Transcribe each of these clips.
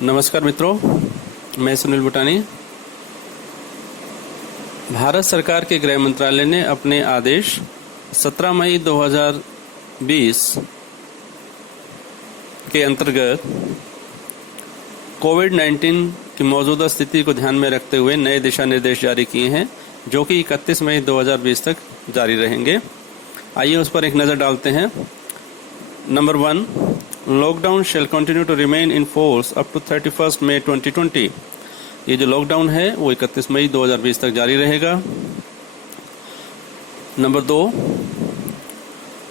नमस्कार मित्रों, मैं सुनील बुटानी। भारत सरकार के गृह मंत्रालय ने अपने आदेश 17 मई 2020 के अंतर्गत कोविड-19 की मौजूदा स्थिति को ध्यान में रखते हुए नए दिशा निर्देश जारी किए हैं, जो कि 31 मई 2020 तक जारी रहेंगे। आइए उस पर एक नज़र डालते हैं। Number 1, lockdown shall continue to remain in force up to 31 May 2020। ये जो लॉकडाउन है वो 31 मई 2020 तक जारी रहेगा। Number 2,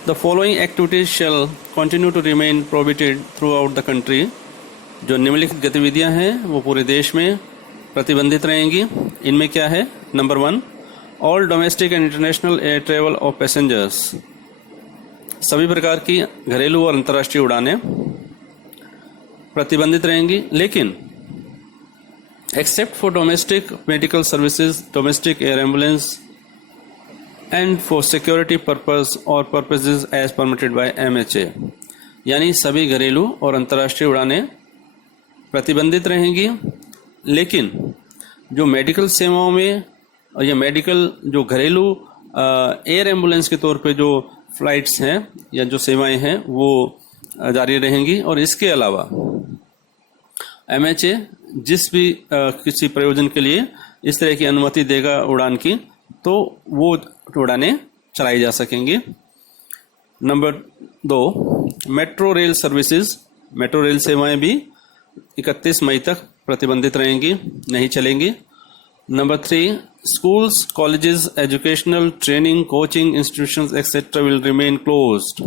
the following activities shall continue to remain prohibited throughout the country. जो निम्नलिखित गतिविधियां हैं वो पूरे देश में प्रतिबंधित रहेंगी। इनमें क्या है? Number 1, all domestic and international air travel of passengers. सभी प्रकार की घरेलू और अंतर्राष्ट्रीय उड़ानें प्रतिबंधित रहेंगी, लेकिन except for domestic medical services, domestic air ambulance and for security purpose और purposes as permitted by MHA। यानी सभी घरेलू और अंतर्राष्ट्रीय उड़ानें प्रतिबंधित रहेंगी, लेकिन जो मेडिकल सेवाओं में और या मेडिकल जो घरेलू एयर एम्बुलेंस के तौर पे जो फ्लाइट्स हैं या जो सेवाएं हैं वो जारी रहेंगी। और इसके अलावा MHA जिस भी किसी प्रयोजन के लिए इस तरह की अनुमति देगा उड़ान की, तो वो उड़ानें चलाई जा सकेंगी। Number 2, metro rail services. Metro rail सेवाएं भी 31 मई तक प्रतिबंधित रहेंगी, नहीं चलेंगी। Number 3, schools, colleges, educational, training, coaching institutions, etc. will remain closed.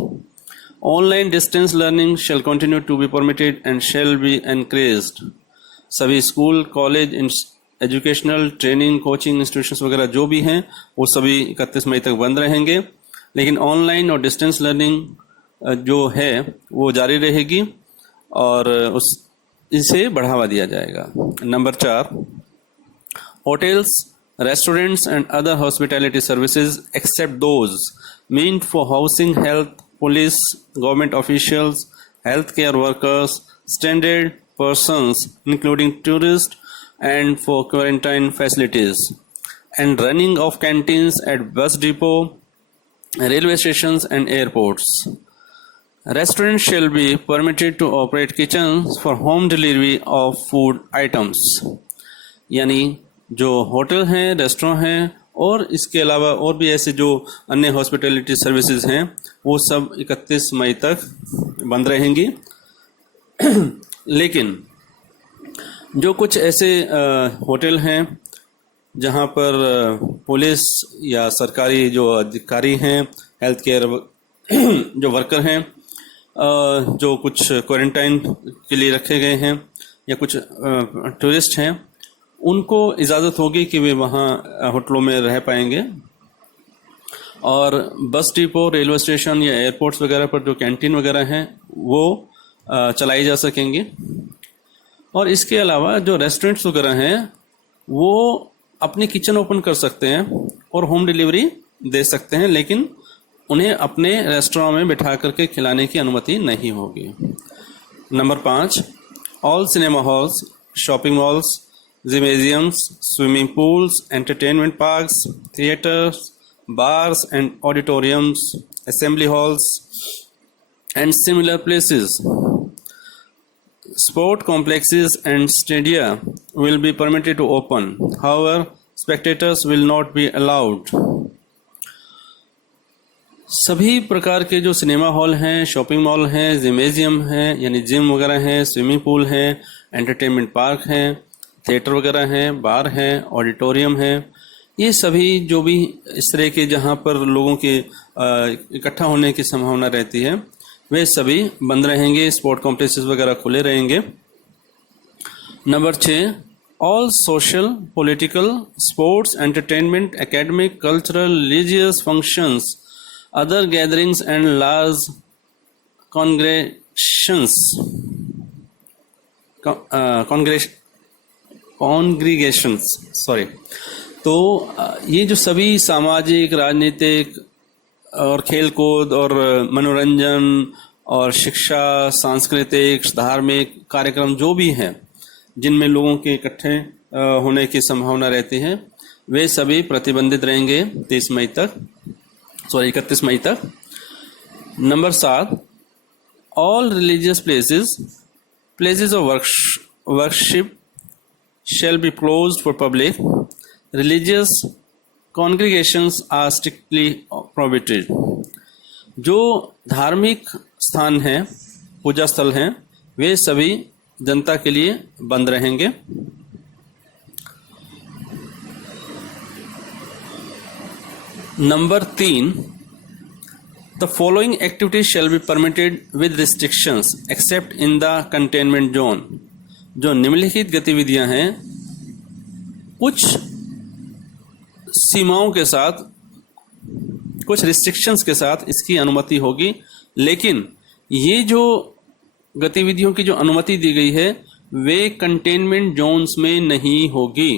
Online distance learning shall continue to be permitted and shall be encouraged. सभी school, college, educational, training, coaching institutions वगैरह जो भी हैं वो सभी 31 मई तक बंद रहेंगे, लेकिन ऑनलाइन और डिस्टेंस लर्निंग जो है वो जारी रहेगी और इसे बढ़ावा दिया जाएगा। Number 4, hotels, restaurants and other hospitality services except those meant for housing, health, police, government officials, healthcare workers, stranded persons including tourists, and for quarantine facilities, and running of canteens at bus depot, railway stations and airports. Restaurants shall be permitted to operate kitchens for home delivery of food items. यानी जो hotel हैं, restaurant हैं और इसके अलावा और भी ऐसे जो अन्य हॉस्पिटैलिटी सर्विसेज हैं वो सब 31 मई तक बंद रहेंगी। लेकिन जो कुछ ऐसे होटल हैं जहां पर पुलिस या सरकारी जो अधिकारी हैं, हेल्थ केयर जो वर्कर हैं, जो कुछ क्वारंटाइन के लिए रखे गए हैं या कुछ टूरिस्ट हैं, उनको इजाज़त होगी कि वे वहाँ होटलों में रह पाएंगे। और बस डिपो, रेलवे स्टेशन या एयरपोर्ट्स वगैरह पर जो कैंटीन वगैरह हैं वो चलाई जा सकेंगी। और इसके अलावा जो रेस्टोरेंट्स वगैरह हैं वो अपनी किचन ओपन कर सकते हैं और होम डिलीवरी दे सकते हैं, लेकिन उन्हें अपने रेस्टोरेंट में बिठा करके खिलाने की अनुमति नहीं होगी। Number 5, all cinema halls, shopping malls, gymnasiums, swimming pools, entertainment parks, theaters, bars and auditoriums, assembly halls and similar places, sport complexes and stadia will be permitted to open. However, spectators will not be allowed. सभी प्रकार के जो cinema hall हैं, shopping mall हैं, gymnasium हैं यानी gym वगैरह हैं, स्विमिंग पूल हैं, एंटरटेनमेंट पार्क हैं, थिएटर वगैरह हैं, बार हैं, ऑडिटोरियम हैं, ये सभी जो भी इस तरह के जहाँ पर लोगों के इकट्ठा होने की संभावना रहती है वे सभी बंद रहेंगे। स्पोर्ट कॉम्प्लेक्सेस वगैरह खुले रहेंगे। Number 6, all social, political, sports, entertainment, academic, cultural, religious functions, other gatherings and large congregations तो ये जो सभी सामाजिक, राजनीतिक और खेलकूद और मनोरंजन और शिक्षा, सांस्कृतिक, धार्मिक कार्यक्रम जो भी हैं जिनमें लोगों के इकट्ठे होने की संभावना रहती है, वे सभी प्रतिबंधित रहेंगे 31 मई तक। Number 7, all religious places of worship shall be closed for public. Religious congregations are strictly prohibited. जो धार्मिक स्थान हैं, पूजा स्थल हैं, वे सभी जनता के लिए बंद रहेंगे। Number 3, the following activities shall be permitted with restrictions except in the containment zone. जो निम्नलिखित गतिविधियां हैं कुछ सीमाओं के साथ, कुछ रिस्ट्रिक्शंस के साथ इसकी अनुमति होगी, लेकिन ये जो गतिविधियों की जो अनुमति दी गई है वे कंटेनमेंट जोन्स में नहीं होगी।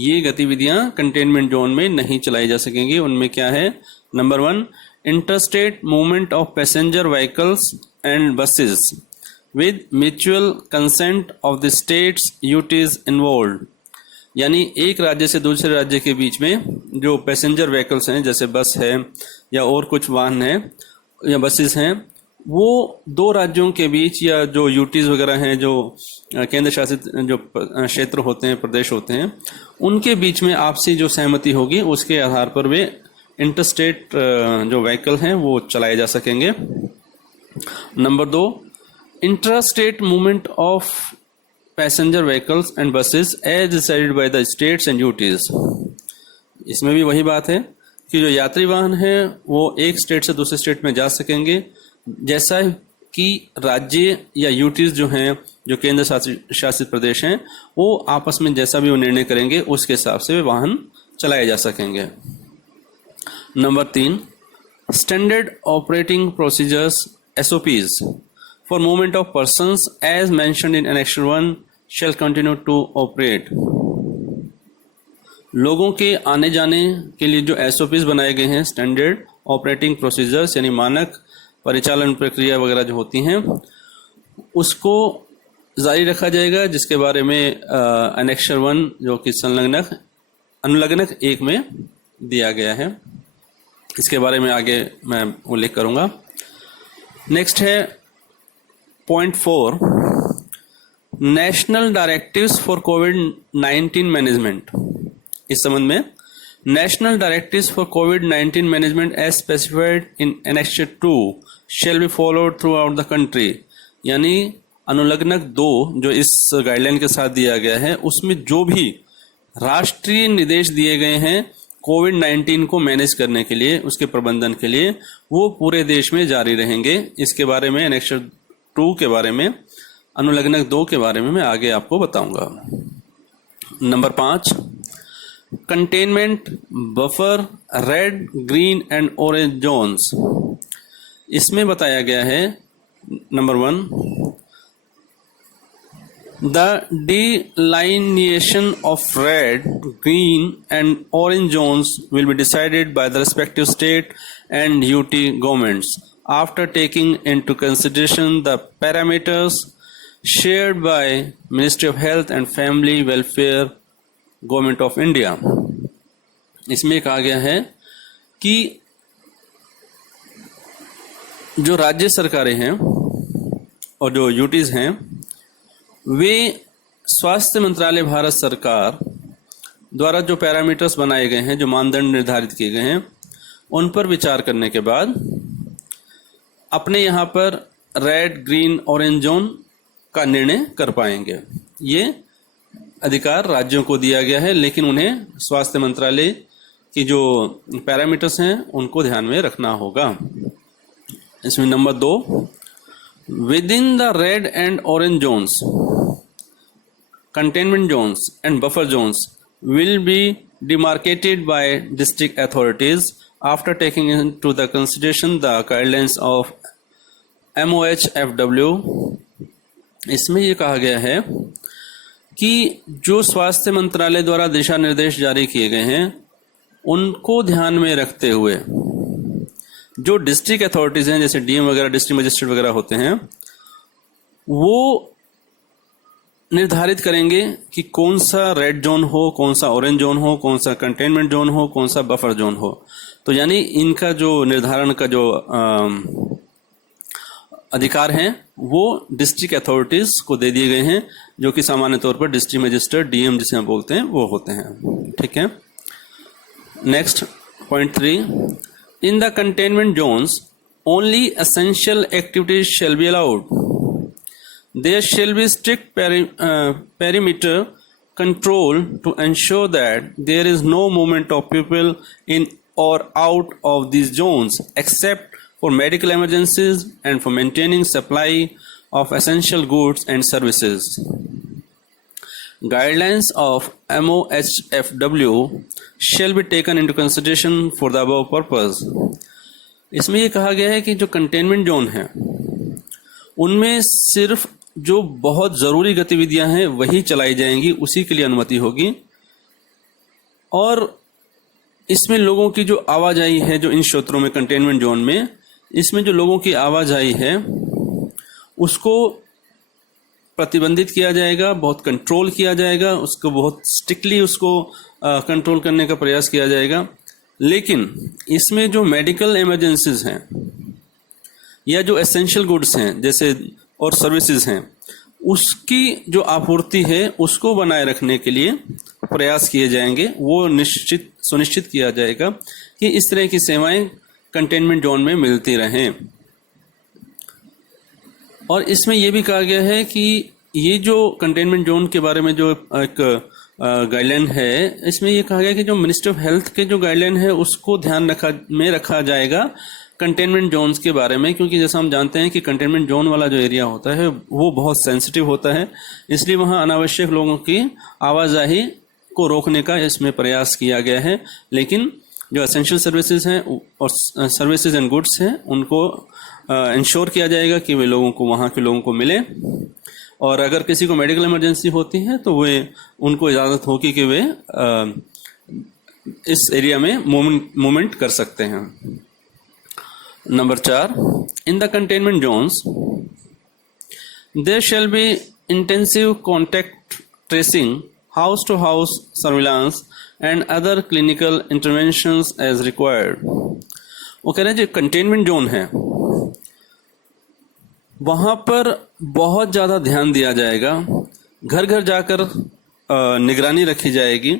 ये गतिविधियां कंटेनमेंट जोन में नहीं चलाई जा सकेंगी। उनमें क्या है? Number 1, interstate movement of passenger vehicles and buses with mutual consent of the states UTs involved। यानी एक राज्य से दूसरे राज्य के बीच में जो पैसेंजर व्हीकल्स हैं, जैसे बस है या और कुछ वाहन है या बसेस हैं, वो दो राज्यों के बीच या जो यूटीज वगैरह हैं, जो केंद्र शासित जो क्षेत्र होते हैं, प्रदेश होते हैं, उनके बीच में आपसी जो सहमति होगी उसके आधार पर वे इंटरस्टेट जो व्हीकल हैं वो चलाए जा सकेंगे। Number 2, intrastate movement of passenger vehicles and buses as decided by the states and UTs. इसमें भी वही बात है कि जो यात्री वाहन है वो एक स्टेट से दूसरे स्टेट में जा सकेंगे, जैसा कि राज्य या यूटीज जो हैं, जो केंद्र शासित प्रदेश हैं, वो आपस में जैसा भी वो निर्णय करेंगे उसके हिसाब से वे वाहन चलाए जा सकेंगे। Number 3, standard operating procedures SOPs for movement of persons as mentioned in Annex 1 shall continue to operate। लोगों के आने जाने के लिए जो SOPs बनाए गए हैं, स्टैंडर्ड ऑपरेटिंग प्रोसीजर्स यानी मानक परिचालन प्रक्रिया वगैरह जो होती हैं, उसको जारी रखा जाएगा, जिसके बारे में Annex 1 जो कि अनुलग्नक 1 में दिया गया है। इसके बारे में आगे मैं उल्लेख करूंगा। नेक्स्ट है पॉइंट 4, नेशनल डायरेक्टिव्स फॉर कोविड-19 मैनेजमेंट। इस संबंध में नेशनल डायरेक्टिव्स फॉर कोविड-19 management as specified in Annex 2 shall be followed throughout the country. यानी अनुलग्नक 2 जो इस गाइडलाइन के साथ दिया गया है, उसमें जो भी राष्ट्रीय निर्देश दिए गए हैं कोविड-19 को मैनेज करने के लिए, उसके प्रबंधन के लिए, वो पूरे देश में जारी रहेंगे। इसके बारे में Annex 2 के बारे में, अनुलग्नक 2 के बारे में मैं आगे आपको बताऊंगा। Number 5, containment buffer red, green and orange zones. इसमें बताया गया है number 1, the delineation of red, green and orange zones will be decided by the respective state and UT governments after taking into consideration the parameters shared by Ministry of Health and Family Welfare, Government of India। इसमें कहा गया है कि जो राज्य सरकारें हैं और जो यूटीज हैं, वे स्वास्थ्य मंत्रालय भारत सरकार द्वारा जो पैरामीटर्स बनाए गए हैं, जो मानदंड निर्धारित किए गए हैं, उन पर विचार करने के बाद अपने यहाँ पर रेड, ग्रीन, ऑरेंज जोन का निर्णय कर पाएंगे। ये अधिकार राज्यों को दिया गया है, लेकिन उन्हें स्वास्थ्य मंत्रालय की जो पैरामीटर्स हैं उनको ध्यान में रखना होगा। इसमें number 2, within the red and orange zones, containment zones and buffer zones will be demarcated by district authorities after taking into the consideration the guidelines of MOHFW। इसमें ये कहा गया है कि जो स्वास्थ्य मंत्रालय द्वारा दिशा निर्देश जारी किए गए हैं उनको ध्यान में रखते हुए जो डिस्ट्रिक्ट अथॉरिटीज हैं, जैसे DM वगैरह, डिस्ट्रिक्ट मजिस्ट्रेट वगैरह होते हैं, वो निर्धारित करेंगे कि कौन सा रेड जोन हो, कौन सा ऑरेंज जोन हो, कौन सा कंटेनमेंट जोन हो, कौन सा बफर जोन हो। तो यानी इनका जो निर्धारण का जो अधिकार हैं वो डिस्ट्रिक्ट अथॉरिटीज को दे दिए गए हैं, जो कि सामान्य तौर पर डिस्ट्रिक्ट मजिस्ट्रेट, डीएम जिसे हम बोलते हैं, वो होते हैं। ठीक है। Next point 3, in the containment zones only essential activities shall be allowed. There shall be strict perimeter control to ensure that there is no movement of people in or out of these zones except for medical emergencies and for maintaining supply of essential goods and services. Guidelines of MOHFW shall be taken into consideration for the above purpose. इसमें ये कहा गया है कि जो containment zone है उनमें सिर्फ जो बहुत ज़रूरी गतिविधियां हैं वही चलाई जाएंगी, उसी के लिए अनुमति होगी। और इसमें लोगों की जो आवाजाही है, जो इन क्षेत्रों में कंटेनमेंट जोन में, इसमें जो लोगों की आवाजाही है उसको प्रतिबंधित किया जाएगा, बहुत कंट्रोल किया जाएगा, उसको बहुत स्ट्रिक्टली उसको कंट्रोल करने का प्रयास किया जाएगा। लेकिन इसमें जो मेडिकल इमरजेंसीज हैं या जो एसेंशियल गुड्स हैं जैसे और सर्विसेज हैं, उसकी जो आपूर्ति है उसको बनाए रखने के लिए प्रयास किए जाएंगे। वो सुनिश्चित किया जाएगा कि इस तरह की सेवाएं कंटेनमेंट जोन में मिलती रहें। और इसमें यह भी कहा गया है कि ये जो कंटेनमेंट जोन के बारे में जो एक गाइडलाइन है, इसमें यह कहा गया कि जो मिनिस्ट्री ऑफ हेल्थ के जो गाइडलाइन है उसको ध्यान रखा जाएगा कंटेनमेंट जोन्स के बारे में, क्योंकि जैसा हम जानते हैं कि कंटेनमेंट जोन वाला जो एरिया होता है वो बहुत सेंसिटिव होता है, इसलिए वहाँ अनावश्यक लोगों की आवाजाही को रोकने का इसमें प्रयास किया गया है। लेकिन जो एसेंशियल सर्विसेज हैं और सर्विसेज एंड गुड्स हैं उनको इंश्योर किया जाएगा कि वे लोगों को, वहाँ के लोगों को मिले। और अगर किसी को मेडिकल इमरजेंसी होती है तो वे उनको इजाज़त होगी कि वे इस एरिया में मूवमेंट कर सकते हैं। Number 4, in the containment zones there shall be intensive contact tracing, house to house surveillance and other clinical interventions as required. वो कह रहे हैं जो कंटेनमेंट जोन है वहाँ पर बहुत ज़्यादा ध्यान दिया जाएगा, घर घर जाकर निगरानी रखी जाएगी,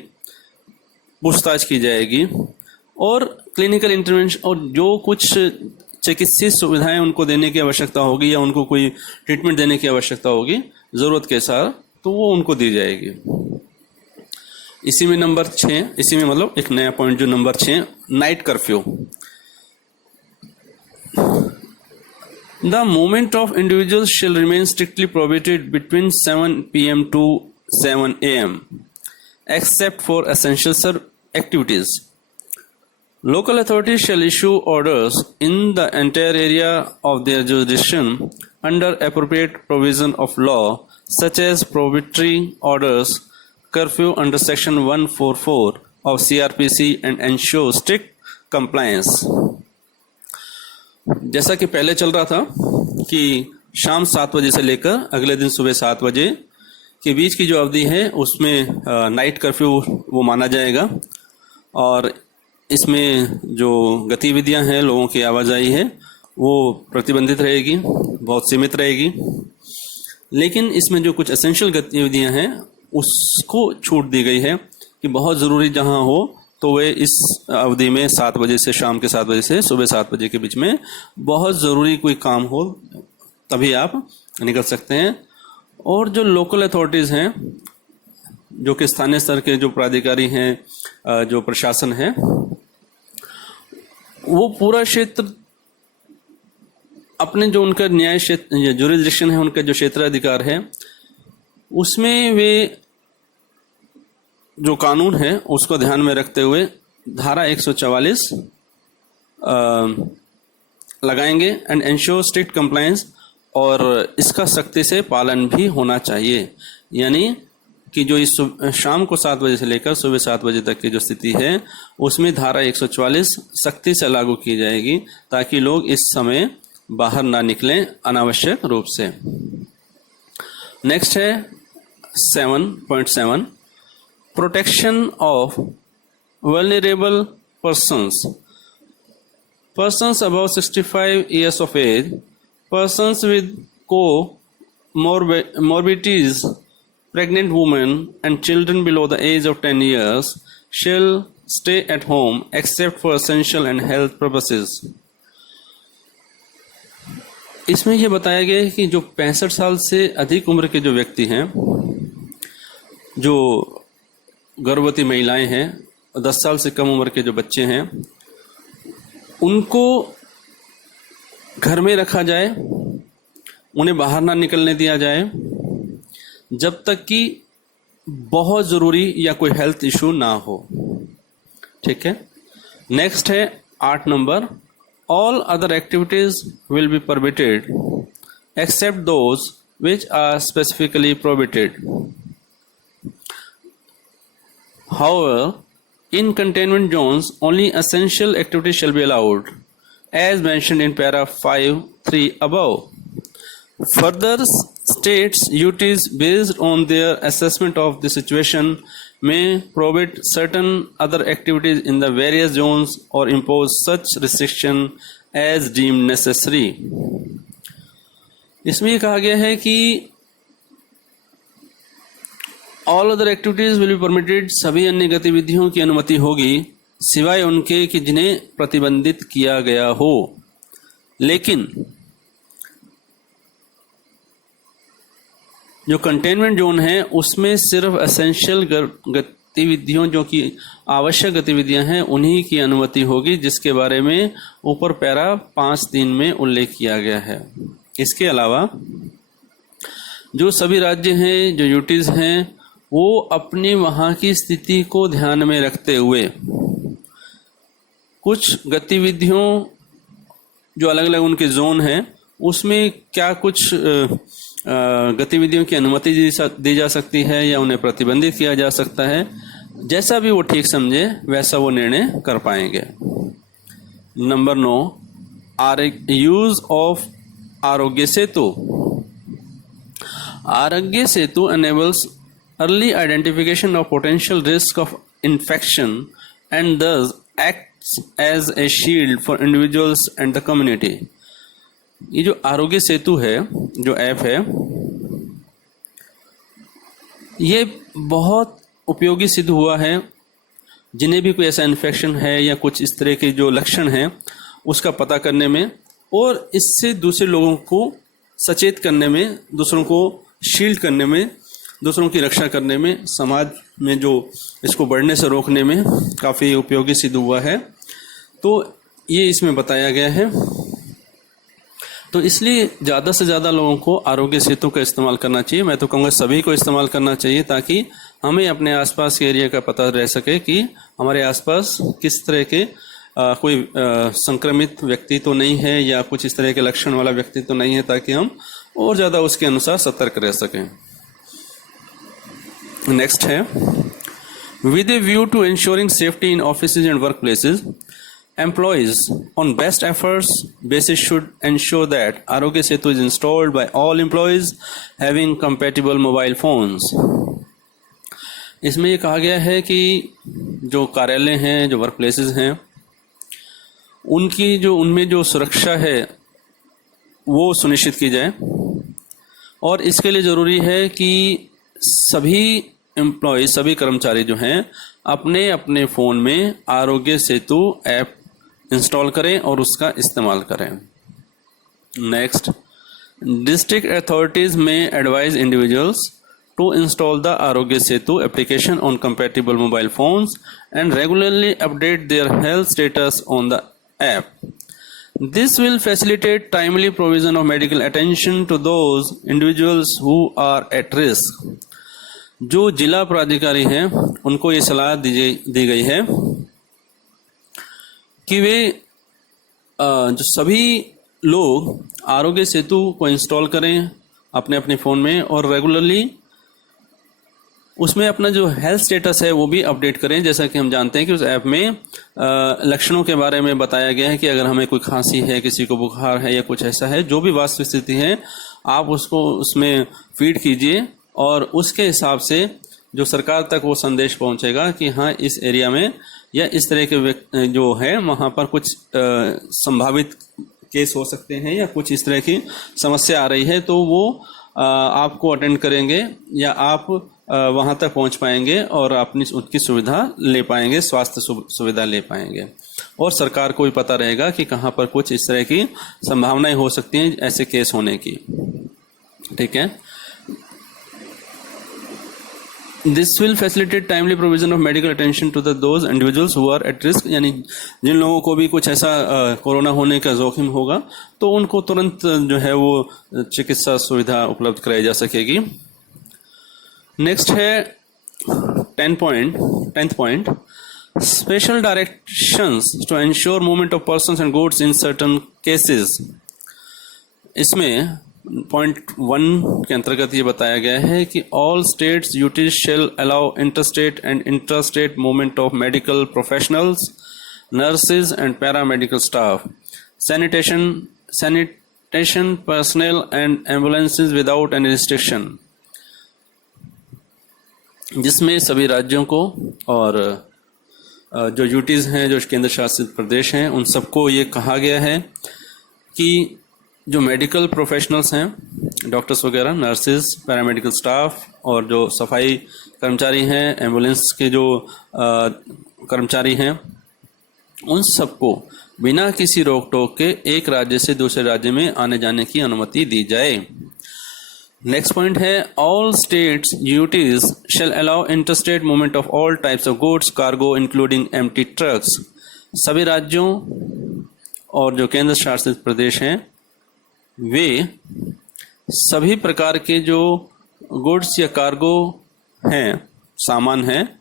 पूछताछ की जाएगी और क्लिनिकल इंटरवेंशन और जो कुछ चिकित्सीय सुविधाएं उनको देने की आवश्यकता होगी या उनको कोई ट्रीटमेंट देने की आवश्यकता होगी ज़रूरत के साथ, तो वो उनको दी जाएगी। इसी में नंबर 6, इसी में मतलब एक नया पॉइंट जो number 6, night curfew. The movement of individuals shall remain strictly prohibited between 7 PM to 7 AM except for essential activities. Local authorities shall issue orders in the entire area of their jurisdiction under appropriate provision of law, such as prohibitory orders, curfew under section 144 of CRPC and ensure strict compliance. जैसा कि पहले चल रहा था कि शाम 7 बजे से लेकर अगले दिन सुबह 7 बजे के बीच की जो अवधि है उसमें नाइट कर्फ्यू वो माना जाएगा और इसमें जो गतिविधियां हैं, लोगों की आवाजाही है, वो प्रतिबंधित रहेगी, बहुत सीमित रहेगी। लेकिन इसमें जो कुछ एसेंशियल गतिविधियां हैं उसको छूट दी गई है कि बहुत ज़रूरी जहां हो तो वे इस अवधि में 7 बजे से शाम के 7 बजे से सुबह 7 बजे के बीच में बहुत ज़रूरी कोई काम हो तभी आप निकल सकते हैं। और जो लोकल अथॉरिटीज़ हैं, जो कि स्थानीय स्तर के जो प्राधिकारी हैं, जो प्रशासन है, वो पूरा क्षेत्र अपने जो उनका न्याय क्षेत्र जुरिसडिक्शन है, उनका जो क्षेत्राधिकार है, उसमें वे जो कानून है उसको ध्यान में रखते हुए धारा 144 लगाएंगे एंड एंश्योर स्ट्रिक्ट कंप्लायंस, और इसका सख्ती से पालन भी होना चाहिए। यानी कि जो इस शाम को 7 बजे से लेकर सुबह 7 बजे तक की जो स्थिति है उसमें धारा 144 सख्ती से लागू की जाएगी ताकि लोग इस समय बाहर ना निकलें अनावश्यक रूप से। नेक्स्ट है 7.7 Protection of vulnerable persons. Persons above 65 years of age, persons with comorbidities, pregnant women and children below the age of 10 years shall stay at home except for essential and health purposes. इसमें यह बताया गया है कि जो 65 साल से अधिक उम्र के जो व्यक्ति हैं, जो गर्भवती महिलाएं हैं, 10 साल से कम उम्र के जो बच्चे हैं, उनको घर में रखा जाए, उन्हें बाहर ना निकलने दिया जाए जब तक कि बहुत ज़रूरी या कोई हेल्थ इशू ना हो. ठीक है. नेक्स्ट है 8 number. All other activities will be permitted except those which are specifically prohibited. However, in containment zones, only essential activities shall be allowed, as mentioned in para 5(3) above. Further, states duties based on their assessment of the situation may prohibit certain other activities in the various zones or impose such restriction as deemed necessary. इसमें ये कहा गया है कि all other activities will be permitted, सभी अन्य गतिविधियों की अनुमति होगी सिवाय उनके कि जिन्हें प्रतिबंधित किया गया हो. लेकिन जो कंटेनमेंट जोन है उसमें सिर्फ एसेंशियल गतिविधियों, जो कि आवश्यक गतिविधियां हैं, उन्हीं की अनुमति होगी, जिसके बारे में ऊपर पैरा 5(3) में उल्लेख किया गया है. इसके अलावा जो सभी राज्य हैं, जो यूटीज हैं, वो अपनी वहाँ की स्थिति को ध्यान में रखते हुए कुछ गतिविधियों, जो अलग अलग उनके जोन हैं, उसमें क्या कुछ गतिविधियों की अनुमति दी जा सकती है या उन्हें प्रतिबंधित किया जा सकता है, जैसा भी वो ठीक समझे वैसा वो निर्णय कर पाएंगे. Number 9, use of Aarogya Setu. Aarogya Setu enables early identification of potential risk of infection and thus acts as a shield for individuals and the community. ये जो आरोग्य सेतु है, जो ऐप है, ये बहुत उपयोगी सिद्ध हुआ है जिन्हें भी कोई ऐसा इन्फेक्शन है या कुछ इस तरह के जो लक्षण हैं उसका पता करने में, और इससे दूसरे लोगों को सचेत करने में, दूसरों को शील्ड करने में, दूसरों की रक्षा करने में, समाज में जो इसको बढ़ने से रोकने में काफ़ी उपयोगी सिद्ध हुआ है. तो ये इसमें बताया गया है. तो इसलिए ज़्यादा से ज़्यादा लोगों को आरोग्य सेतु का इस्तेमाल करना चाहिए. मैं तो कहूँगा सभी को इस्तेमाल करना चाहिए, ताकि हमें अपने आसपास के एरिया का पता रह सके कि हमारे आसपास किस तरह के कोई संक्रमित व्यक्ति तो नहीं है या कुछ इस तरह के लक्षण वाला व्यक्ति तो नहीं है, ताकि हम और ज़्यादा उसके अनुसार सतर्क रह सकें. नेक्स्ट है, with a view to ensuring safety in offices and work places, employees on best efforts basis should ensure that Arogya Setu is installed by all employees having compatible mobile phones. इसमें ये कहा गया है कि जो कार्यालय हैं, जो वर्क प्लेसेस हैं, उनकी जो उनमें जो सुरक्षा है वो सुनिश्चित की जाए, और इसके लिए ज़रूरी है कि सभी एम्प्लॉय, सभी कर्मचारी जो हैं, अपने अपने फ़ोन में आरोग्य सेतु ऐप इंस्टॉल करें और उसका इस्तेमाल करें. Next, district authorities may advise individuals to install the Aarogya Setu application on compatible mobile phones and regularly update their health status on the app. This will facilitate timely provision of medical attention to those individuals who are at risk. जो जिला प्राधिकारी हैं उनको ये सलाह दी गई है कि वे जो सभी लोग आरोग्य सेतु को इंस्टॉल करें अपने अपने फ़ोन में, और रेगुलरली उसमें अपना जो हेल्थ स्टेटस है वो भी अपडेट करें. जैसा कि हम जानते हैं कि उस ऐप में लक्षणों के बारे में बताया गया है कि अगर हमें कोई खांसी है, किसी को बुखार है या कुछ ऐसा है, जो भी वास्तविक स्थिति है, आप उसको उसमें फीड कीजिए और उसके हिसाब से जो सरकार तक वो संदेश पहुंचेगा कि हाँ इस एरिया में या इस तरह के जो है वहाँ पर कुछ संभावित केस हो सकते हैं या कुछ इस तरह की समस्या आ रही है, तो वो आपको अटेंड करेंगे या आप वहाँ तक पहुँच पाएंगे और अपनी उनकी सुविधा ले पाएंगे, स्वास्थ्य सुविधा ले पाएंगे। और सरकार को भी पता रहेगा कि कहाँ पर कुछ इस तरह की संभावनाएं हो सकती हैं ऐसे केस होने की। ठीक है। This will facilitate timely provision of medical attention to those individuals who are at risk, यानी जिन लोगों को भी कुछ ऐसा कोरोना होने का जोखिम होगा तो उनको तुरंत जो है वो चिकित्सा सुविधा उपलब्ध कराई जा सकेगी। नेक्स्ट है 10th point, special directions to ensure movement of persons and goods in certain cases। इसमें पॉइंट 1 के अंतर्गत ये बताया गया है कि all states UTs shall allow interstate and intrastate movement of medical professionals, nurses and paramedical staff, sanitation personnel and ambulances without any restriction, जिसमें सभी राज्यों को और जो यूटीज हैं, जो केंद्र शासित प्रदेश हैं, उन सबको ये कहा गया है कि जो मेडिकल प्रोफेशनल्स हैं, डॉक्टर्स वगैरह, नर्सेज, पैरामेडिकल स्टाफ और जो सफाई कर्मचारी हैं, एम्बुलेंस के जो कर्मचारी हैं, उन सबको बिना किसी रोक टोक के एक राज्य से दूसरे राज्य में आने जाने की अनुमति दी जाए। नेक्स्ट पॉइंट है all states UTs shall allow interstate movement of all types of goods cargo including empty trucks. सभी राज्यों और जो केंद्र शासित प्रदेश हैं वे सभी प्रकार के जो गुड्स या कार्गो हैं, सामान हैं,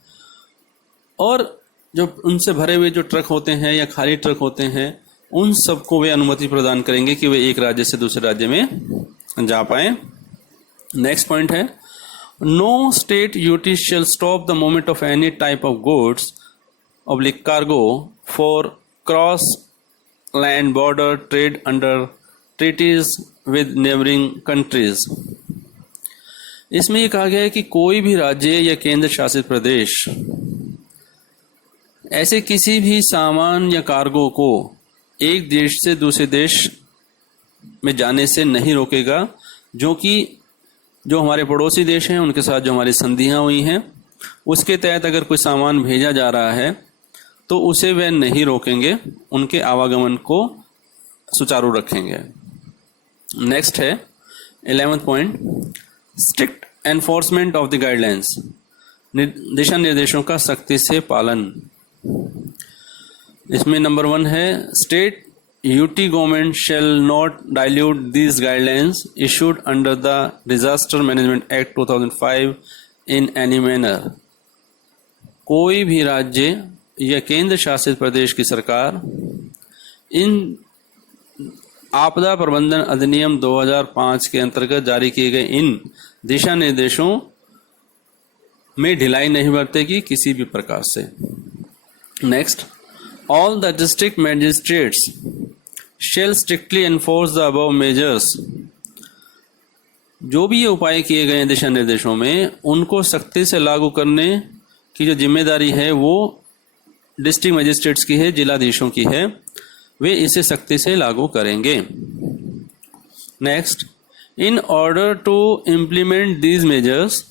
और जो उनसे भरे हुए जो ट्रक होते हैं या खाली ट्रक होते हैं, उन सबको वे अनुमति प्रदान करेंगे कि वे एक राज्य से दूसरे राज्य में जा पाए। नेक्स्ट पॉइंट है no state UT shall stop the movement of any type of goods oblique cargo for cross land border trade under treaties with neighbouring countries. इसमें यह कहा गया है कि कोई भी राज्य या केंद्र शासित प्रदेश ऐसे किसी भी सामान या कार्गो को एक देश से दूसरे देश में जाने से नहीं रोकेगा, जो हमारे पड़ोसी देश हैं उनके साथ जो हमारी संधियां हुई हैं उसके तहत अगर कोई सामान भेजा जा रहा है तो उसे वे नहीं रोकेंगे, उनके आवागमन को सुचारू रखेंगे। नेक्स्ट है 11th point strict enforcement of the guidelines, दिशा निर्देशों का सख्ती से पालन। इसमें नंबर 1 है state UT government shall not dilute these guidelines issued under the disaster management act 2005 in any manner. कोई भी राज्य या केंद्र शासित प्रदेश की सरकार इन आपदा प्रबंधन अधिनियम 2005 के अंतर्गत जारी किए गए इन दिशा निर्देशों में ढिलाई नहीं बरतेगी किसी भी प्रकार से। Next all the district magistrates shall strictly enforce the above measures. जो भी ये उपाय किए गए दिशा निर्देशों में उनको सख्ती से लागू करने की जो जिम्मेदारी है वो डिस्ट्रिक्ट मैजिस्ट्रेट्स की है, जिलाधीशों की है, वे इसे सख्ती से लागू करेंगे। Next in order to implement these measures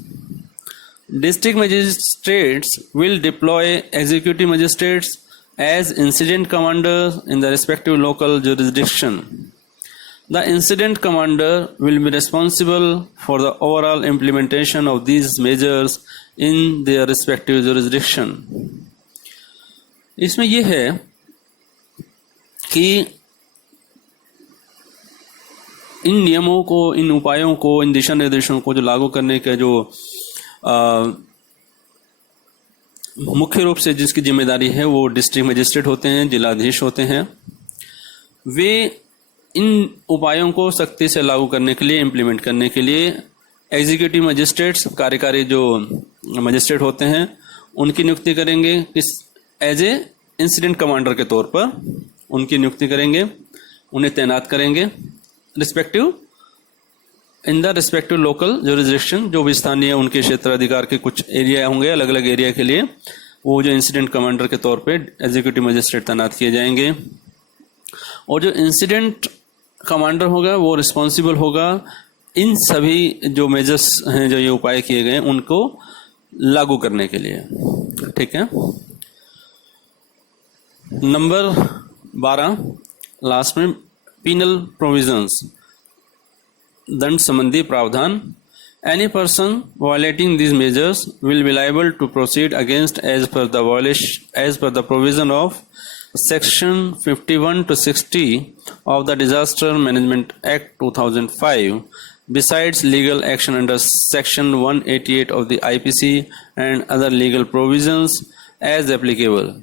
district magistrates will deploy executive magistrates as incident commanders in the respective local jurisdiction. The incident commander will be responsible for the overall implementation of these measures in their respective jurisdiction. इसमें यह है कि इन नियमों को, इन उपायों को, इन दिशा निर्देशों को जो लागू करने का जो मुख्य रूप से जिसकी जिम्मेदारी है वो डिस्ट्रिक्ट मजिस्ट्रेट होते हैं, जिलाधीश होते हैं। वे इन उपायों को सख्ती से लागू करने के लिए, इम्प्लीमेंट करने के लिए एग्जीक्यूटिव मजिस्ट्रेट्स, कार्यकारी जो मजिस्ट्रेट होते हैं, उनकी नियुक्ति करेंगे। एज ए इंसिडेंट कमांडर के तौर पर उनकी नियुक्ति करेंगे, उन्हें तैनात करेंगे respective in the respective local jurisdiction, जो भी स्थानीय उनके क्षेत्र अधिकार के कुछ एरिया होंगे, अलग अलग एरिया के लिए वो जो इंसिडेंट कमांडर के तौर पे एग्जीक्यूटिव मजिस्ट्रेट तैनात किए जाएंगे। और जो इंसिडेंट कमांडर होगा वो रिस्पॉन्सिबल होगा इन सभी जो मेजर्स हैं, जो ये उपाय किए गए उनको लागू करने के लिए। ठीक है। नंबर 12 लास्ट में पीनल प्रोविजंस, दंड संबंधी प्रावधान। Any person violating these measures will be liable to proceed against as per the provision of Section 51 to 60 of the Disaster Management Act 2005. Besides legal action under Section 188 of the IPC and other legal provisions as applicable.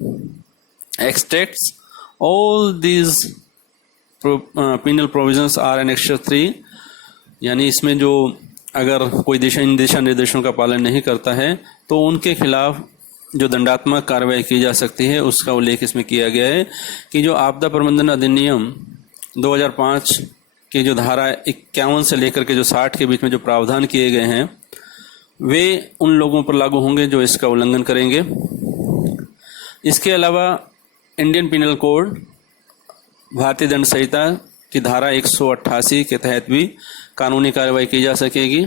Extracts. All these penal provisions are Annexure 3. यानी इसमें जो अगर कोई दिशा निर्देशों का पालन नहीं करता है तो उनके खिलाफ जो दंडात्मक कार्रवाई की जा सकती है उसका उल्लेख इसमें किया गया है कि जो आपदा प्रबंधन अधिनियम 2005 की जो धारा 51 से लेकर के जो 60 के बीच में जो प्रावधान किए गए हैं वे उन लोगों पर लागू होंगे जो इसका उल्लंघन करेंगे। इसके अलावा इंडियन पिनल कोड, भारतीय दंड संहिता की धारा 188 के तहत भी कानूनी कार्रवाई की जा सकेगी।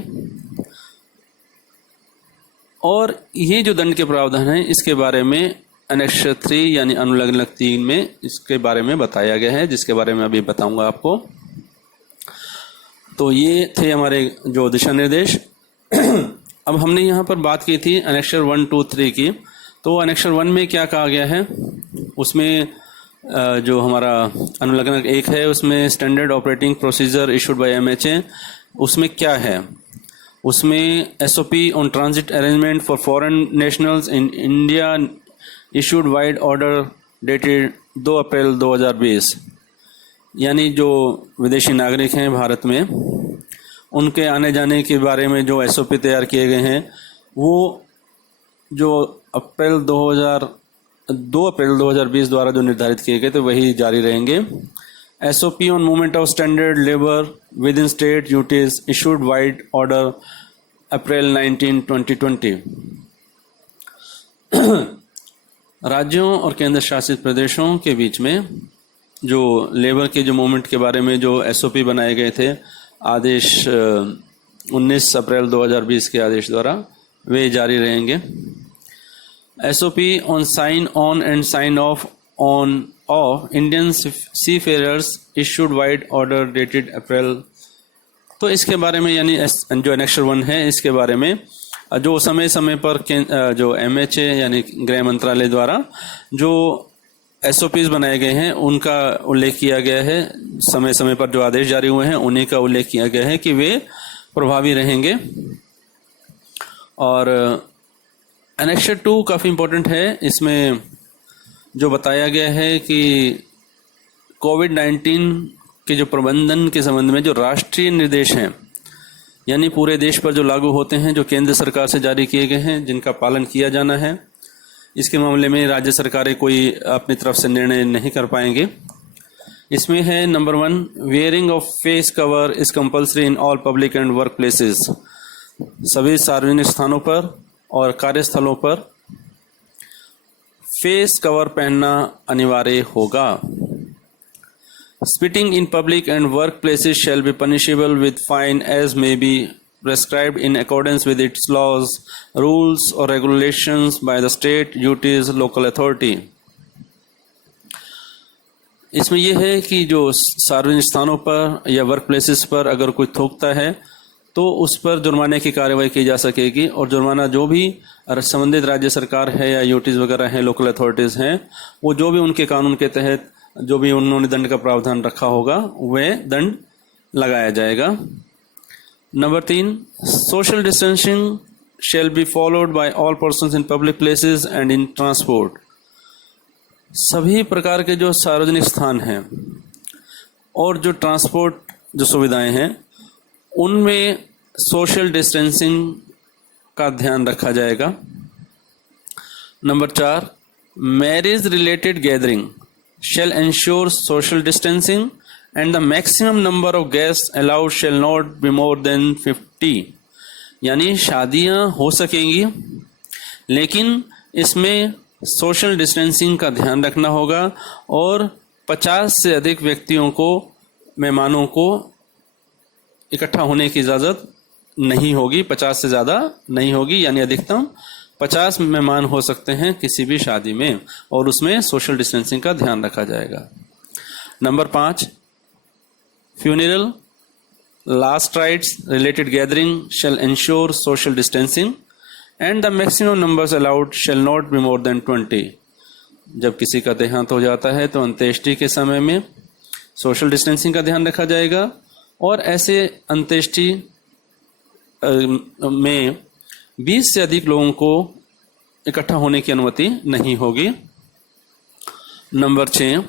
और ये जो दंड के प्रावधान है इसके बारे में एनेक्सर 3 यानी अनुलग्न 3 में इसके बारे में बताया गया है, जिसके बारे में अभी बताऊंगा आपको। तो ये थे हमारे जो दिशा निर्देश। अब हमने यहाँ पर बात की थी एनेक्सर 1, 2, 3 की। तो एनेक्सर 1 में क्या कहा गया है, उसमें जो हमारा अनुलग्न 1 है उसमें standard operating procedure issued by MHA, उसमें क्या है, उसमें SOP on transit arrangement for foreign nationals in India issued vide order dated 2 अप्रैल 2020, यानी जो विदेशी नागरिक हैं भारत में उनके आने जाने के बारे में जो SOP तैयार किए गए हैं वो जो 2 अप्रैल 2020 द्वारा जो निर्धारित किए गए थे वही जारी रहेंगे। SOP on movement of standard labour within state UTs issued vide order April 19, 2020। राज्यों और केंद्र शासित प्रदेशों के बीच में जो लेबर के जो मूवमेंट के बारे में जो SOP बनाए गए थे आदेश 19 अप्रैल 2020 के आदेश द्वारा वे जारी रहेंगे। SOP on sign on and sign off on of Indian seafarers issued wide order dated April। तो इसके बारे में यानी जो एनेक्सर 1 है इसके बारे में जो समय समय पर जो MHA यानी गृह मंत्रालय द्वारा जो SOPs बनाए गए हैं उनका उल्लेख किया गया है। समय समय पर जो आदेश जारी हुए हैं उन्हीं का उल्लेख किया गया है कि वे प्रभावी रहेंगे। और एनेक्सर 2 काफ़ी इम्पोर्टेंट है। इसमें जो बताया गया है कि कोविड-19 के जो प्रबंधन के संबंध में जो राष्ट्रीय निर्देश हैं यानी पूरे देश पर जो लागू होते हैं, जो केंद्र सरकार से जारी किए गए हैं, जिनका पालन किया जाना है, इसके मामले में राज्य सरकारें कोई अपनी तरफ से निर्णय नहीं कर पाएंगे। इसमें है number 1, wearing of face cover is compulsory in all public and work places. सभी सार्वजनिक स्थानों पर और कार्यस्थलों पर फेस कवर पहनना अनिवार्य होगा। Spitting in public and work places shall be punishable with fine as may be prescribed in accordance with its laws, rules और regulations by the state UTs local authority. इसमें यह है कि जो सार्वजनिक स्थानों पर या वर्क प्लेसेस पर अगर कोई थूकता है तो उस पर जुर्माने की कार्रवाई की जा सकेगी। और जुर्माना जो भी संबंधित राज्य सरकार है या यूटीज वगैरह हैं, लोकल अथॉरिटीज़ हैं, वो जो भी उनके कानून के तहत जो भी उन्होंने दंड का प्रावधान रखा होगा वह दंड लगाया जाएगा। Number 3, social distancing shell be followed by all persons in public places and in transport. सभी प्रकार के जो सार्वजनिक स्थान हैं और जो ट्रांसपोर्ट जो सुविधाएं हैं उनमें सोशल डिस्टेंसिंग का ध्यान रखा जाएगा। Number 4, marriage related gathering shall ensure social distancing and the maximum number of guest allowed shall not be more than 50। यानी शादियां हो सकेंगी लेकिन इसमें सोशल डिस्टेंसिंग का ध्यान रखना होगा और 50 से अधिक व्यक्तियों को, मेहमानों को इकट्ठा होने की इजाज़त नहीं होगी, 50 से ज़्यादा नहीं होगी। यानी अधिकतम 50 मेहमान हो सकते हैं किसी भी शादी में और उसमें सोशल डिस्टेंसिंग का ध्यान रखा जाएगा। Number 5, funeral last rites related gathering shall ensure social distancing and the maximum numbers allowed shall not be more than 20। जब किसी का देहांत हो जाता है तो अंत्येष्टि के समय में सोशल डिस्टेंसिंग का ध्यान रखा जाएगा और ऐसे अंत्येष्टि में 20 से अधिक लोगों को इकट्ठा होने की अनुमति नहीं होगी। Number 6,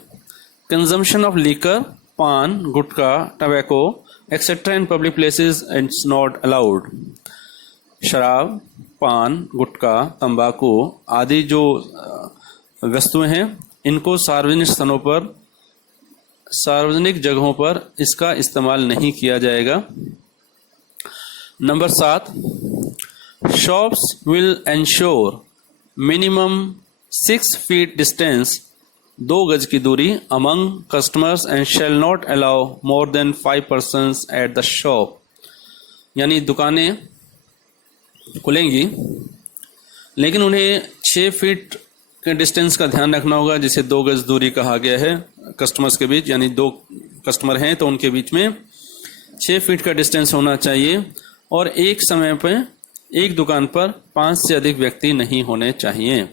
consumption of liquor, paan, gutkha, tobacco etcetera in public places it's not allowed. शराब, पान, गुटखा, तंबाकू आदि जो वस्तुएं हैं इनको सार्वजनिक स्थानों पर, सार्वजनिक जगहों पर इसका इस्तेमाल नहीं किया जाएगा। Number 7, shops will ensure minimum 6 feet distance, 2 गज की दूरी among customers and shall not allow more than 5 persons at the shop. यानी दुकानें खुलेंगी लेकिन उन्हें 6 फीट के डिस्टेंस का ध्यान रखना होगा, जिसे 2 गज दूरी कहा गया है कस्टमर्स के बीच। यानी 2 कस्टमर हैं तो उनके बीच में 6 फीट का डिस्टेंस होना चाहिए और एक समय पर एक दुकान पर 5 से अधिक व्यक्ति नहीं होने चाहिए।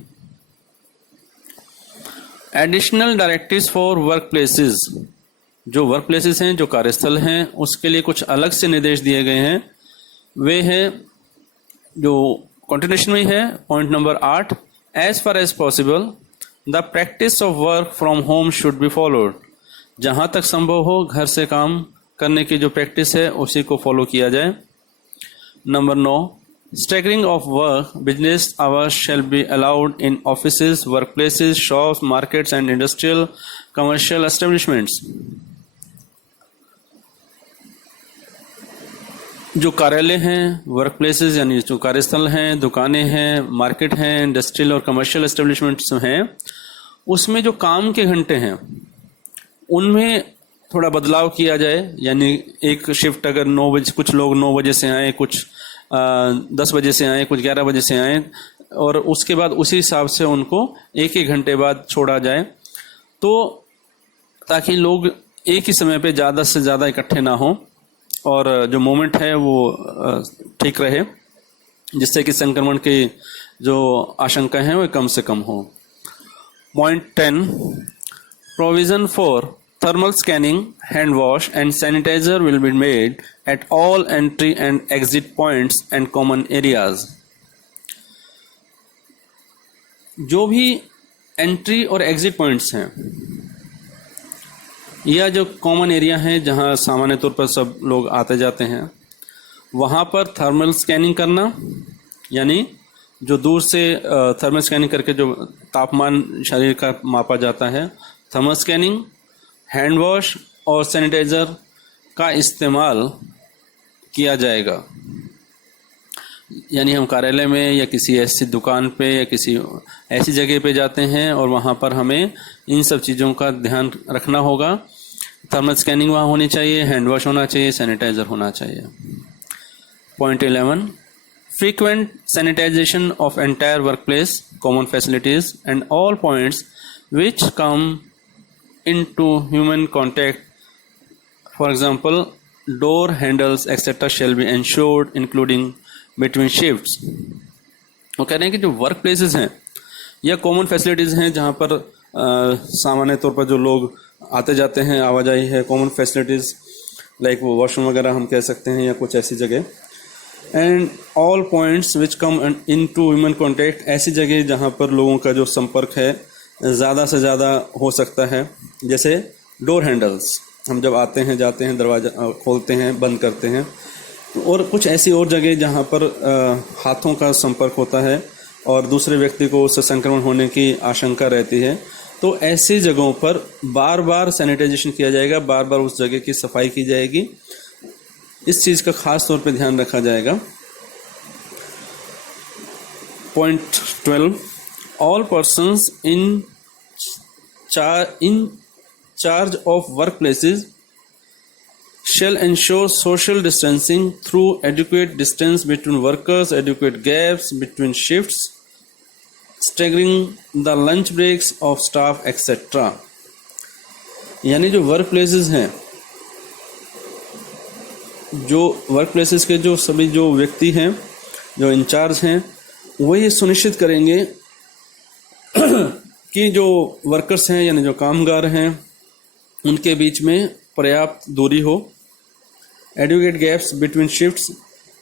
Additional directives for work places, जो वर्क प्लेसेस हैं, जो कार्यस्थल हैं, उसके लिए कुछ अलग से निर्देश दिए गए हैं। वे हैं जो कंटिन्यूशन में है, point number 8, as far as possible the practice of work from home should be followed. जहाँ तक संभव हो घर से काम करने की जो प्रैक्टिस है उसी को फॉलो किया जाए। Number 9, staggering of work business hours shall be allowed in offices, work places, shops, markets and industrial commercial establishments. जो कार्यालय हैं, वर्क प्लेसेस यानी जो कार्यस्थल हैं, दुकानें हैं, मार्केट हैं, इंडस्ट्रियल और कमर्शियल एस्टेब्लिशमेंट्स हैं, उसमें जो काम के घंटे हैं उनमें थोड़ा बदलाव किया जाए। यानी एक शिफ्ट अगर 9 बजे, कुछ लोग 9 बजे से आए, कुछ 10 बजे से आए, कुछ 11 बजे से आए और उसके बाद उसी हिसाब से उनको 1-1 घंटे बाद छोड़ा जाए, तो ताकि लोग एक ही समय पे ज़्यादा से ज़्यादा इकट्ठे ना हों और जो मूवमेंट है वो ठीक रहे, जिससे कि संक्रमण की जो आशंका है वो कम से कम हो। Point 10, provision for thermal scanning, hand wash and sanitizer will be made at all entry and exit points and common areas। जो भी एंट्री और एग्जिट पॉइंट्स हैं या जो कॉमन एरिया है जहां सामान्य तौर पर सब लोग आते जाते हैं, वहां पर थर्मल स्कैनिंग करना, यानी जो दूर से थर्मल स्कैनिंग करके जो तापमान शरीर का मापा जाता है, थर्मल स्कैनिंग, हैंड वॉश और सैनिटाइज़र का इस्तेमाल किया जाएगा। यानी हम कार्यालय में या किसी ऐसी दुकान पे या किसी ऐसी जगह पे जाते हैं और वहाँ पर हमें इन सब चीज़ों का ध्यान रखना होगा। थर्मल स्कैनिंग वहाँ होनी चाहिए, हैंड वॉश होना चाहिए, सैनिटाइज़र होना चाहिए। Point 11, frequent sanitisation of entire work place, common facilities and all points which come into human contact, for example door handles etc shall be ensured including between shifts। वो कह रहे हैं कि जो वर्क प्लेसेस हैं या कॉमन फैसिलिटीज़ हैं जहाँ पर सामान्य तौर पर जो लोग आते जाते हैं, आवाजाही है, कॉमन फैसिलिटीज़ लाइक वो वॉशरूम वगैरह हम कह सकते हैं या कुछ ऐसी जगह, and all points which come into human contact, ऐसी जगह जहाँ पर लोगों का जो संपर्क है ज़्यादा से ज़्यादा हो सकता है। जैसे डोर हैंडल्स, हम जब आते हैं जाते हैं दरवाज़ा खोलते हैं बंद करते हैं, और कुछ ऐसी और जगह जहाँ पर हाथों का संपर्क होता है और दूसरे व्यक्ति को उससे संक्रमण होने की आशंका रहती है, तो ऐसी जगहों पर बार बार सैनिटाइजेशन किया जाएगा, बार बार उस जगह की सफाई की जाएगी। इस चीज़ का खास तौर पे ध्यान रखा जाएगा। Point 12, all persons in charge of workplaces shall ensure social distancing through adequate distance between workers, adequate gaps between shifts, staggering the lunch breaks of staff, etc. यानी जो वर्क प्लेसेस हैं, जो वर्क प्लेसेस के जो सभी जो व्यक्ति हैं, जो इंचार्ज हैं, वो ये सुनिश्चित करेंगे कि जो वर्कर्स हैं यानी जो कामगार हैं उनके बीच में पर्याप्त दूरी हो। एडुकेट गैप्स बिटवीन शिफ्ट्स,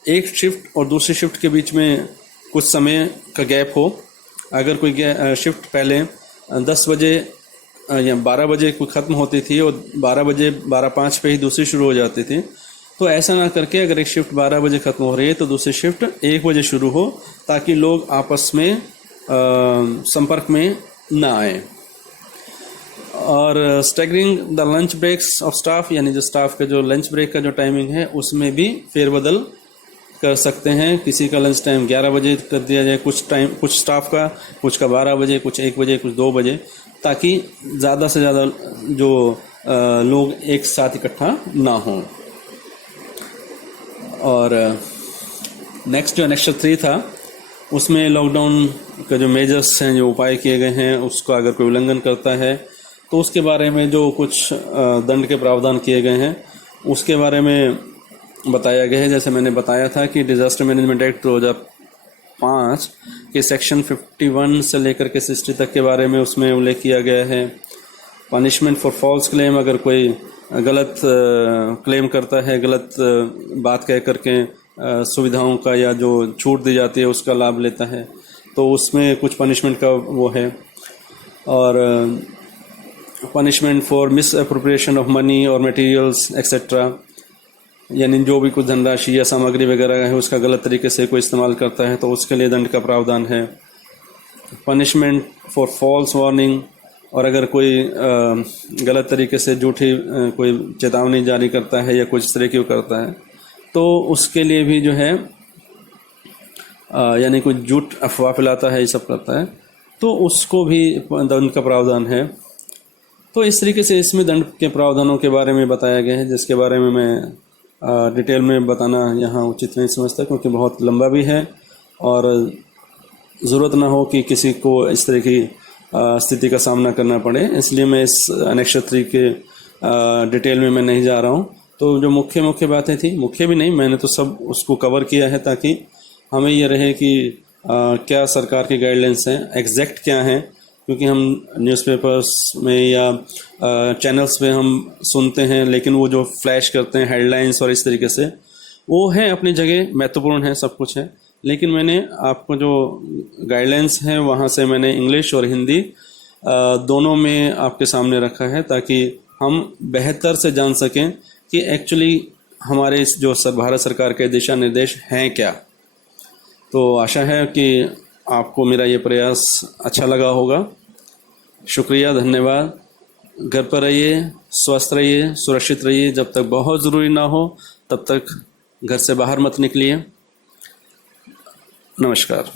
एक शिफ्ट और दूसरी शिफ्ट के बीच में कुछ समय का गैप हो। अगर कोई शिफ्ट पहले 10 बजे या 12 बजे कोई ख़त्म होती थी और 12:05 पे ही दूसरी शुरू हो जाती थी, तो ऐसा ना करके अगर एक शिफ्ट 12 बजे ख़त्म हो रही है तो दूसरी शिफ्ट 1 बजे शुरू हो, ताकि लोग आपस में संपर्क में ना आए। और staggering the lunch breaks of staff, यानी जो स्टाफ का जो लंच ब्रेक का जो टाइमिंग है उसमें भी फेरबदल कर सकते हैं। किसी का लंच टाइम 11 बजे कर दिया जाए, कुछ स्टाफ का, कुछ का 12 बजे, कुछ 1 बजे, कुछ 2 बजे, ताकि ज़्यादा से ज़्यादा जो लोग एक साथ इकट्ठा ना हों। और नेक्स्ट जो नेक्स्ट 3 था, उसमें लॉकडाउन का जो मेजर्स हैं, जो उपाय किए गए हैं, उसका अगर कोई उल्लंघन करता है तो उसके बारे में जो कुछ दंड के प्रावधान किए गए हैं उसके बारे में बताया गया है। जैसे मैंने बताया था कि डिज़ास्टर मैनेजमेंट एक्ट 2005 के सेक्शन 51 से लेकर के 60 तक के बारे में उसमें उल्लेख किया गया है। पनिशमेंट फॉर फॉल्स क्लेम, अगर कोई गलत क्लेम करता है, गलत बात कह करके सुविधाओं का या जो छूट दी जाती है उसका लाभ लेता है, तो उसमें कुछ पनिशमेंट का वो है। और punishment for miss appropriation of money और मटेरियल्स एक्सेट्रा, यानी जो भी कुछ धनराशि या सामग्री वगैरह है उसका गलत तरीके से कोई इस्तेमाल करता है तो उसके लिए दंड का प्रावधान है। पनिशमेंट फॉर फॉल्स वार्निंग, और अगर कोई गलत तरीके से झूठी कोई चेतावनी जारी करता है या कुछ इस तरह की करता है तो उसके लिए भी जो है यानी कोई झूठ अफवाह फैलाता है, ये सब करता है तो उसको भी दंड का प्रावधान है। तो इस तरीके से इसमें दंड के प्रावधानों के बारे में बताया गया है, जिसके बारे में मैं डिटेल में बताना यहाँ उचित नहीं समझता, क्योंकि बहुत लंबा भी है और ज़रूरत ना हो कि किसी को इस तरह की स्थिति का सामना करना पड़े, इसलिए मैं इस एनेक्स 3 के डिटेल में मैं नहीं जा रहा हूँ। तो जो मुख्य बातें थी, मुख्य भी नहीं, मैंने तो सब उसको कवर किया है ताकि हमें ये रहे कि क्या सरकार की गाइडलाइंस हैं, एग्जैक्ट क्या हैं, क्योंकि हम न्यूज़पेपर्स में या चैनल्स पे हम सुनते हैं, लेकिन वो जो फ्लैश करते हैं हेडलाइंस और इस तरीके से, वो है अपनी जगह महत्वपूर्ण है, सब कुछ है, लेकिन मैंने आपको जो गाइडलाइंस हैं वहाँ से मैंने इंग्लिश और हिंदी दोनों में आपके सामने रखा है ताकि हम बेहतर से जान सकें कि एक्चुअली हमारे इस जो भारत सरकार के दिशा निर्देश हैं क्या। तो आशा है कि आपको मेरा ये प्रयास अच्छा लगा होगा। शुक्रिया, धन्यवाद। घर पर रहिए, स्वस्थ रहिए, सुरक्षित रहिए। जब तक बहुत ज़रूरी ना हो तब तक घर से बाहर मत निकलिए। नमस्कार।